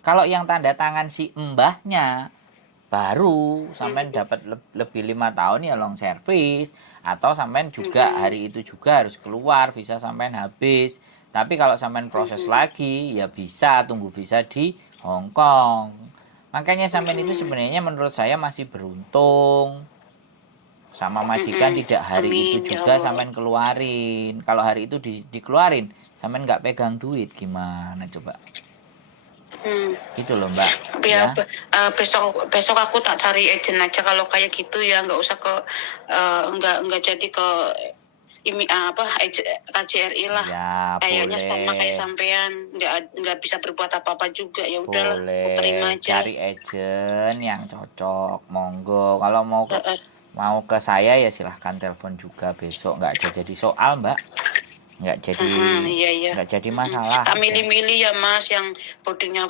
Kalau yang tanda tangan si mbahnya baru sampean dapat lebih 5 tahun ya long service, atau sampean juga hari itu juga harus keluar visa sampean habis. Tapi kalau sampean proses lagi ya bisa tunggu visa di Hong Kong. Makanya sampean itu sebenarnya menurut saya masih beruntung. Sama majikan tidak hari itu Amin ya juga Allah. sampean keluarin. Kalau hari itu dikeluarin sampean nggak pegang duit gimana coba. Hmm. Gitu loh mbak Ya, ya. besok besok aku tak cari agent aja kalau kayak gitu ya, nggak usah ke nggak jadi ke KJRI lah. Ya Kayaknya sama kayak boleh. sampean, nggak bisa berbuat apa-apa juga. Ya udahlah, aku terima Boleh aja. cari agent yang cocok, monggo. Kalau mau ke Heeh. saya ya silahkan telepon juga besok. Nggak ada jadi soal mbak, nggak jadi Iya iya. masalah Tak itu. milih-milih ya Mas yang bodinya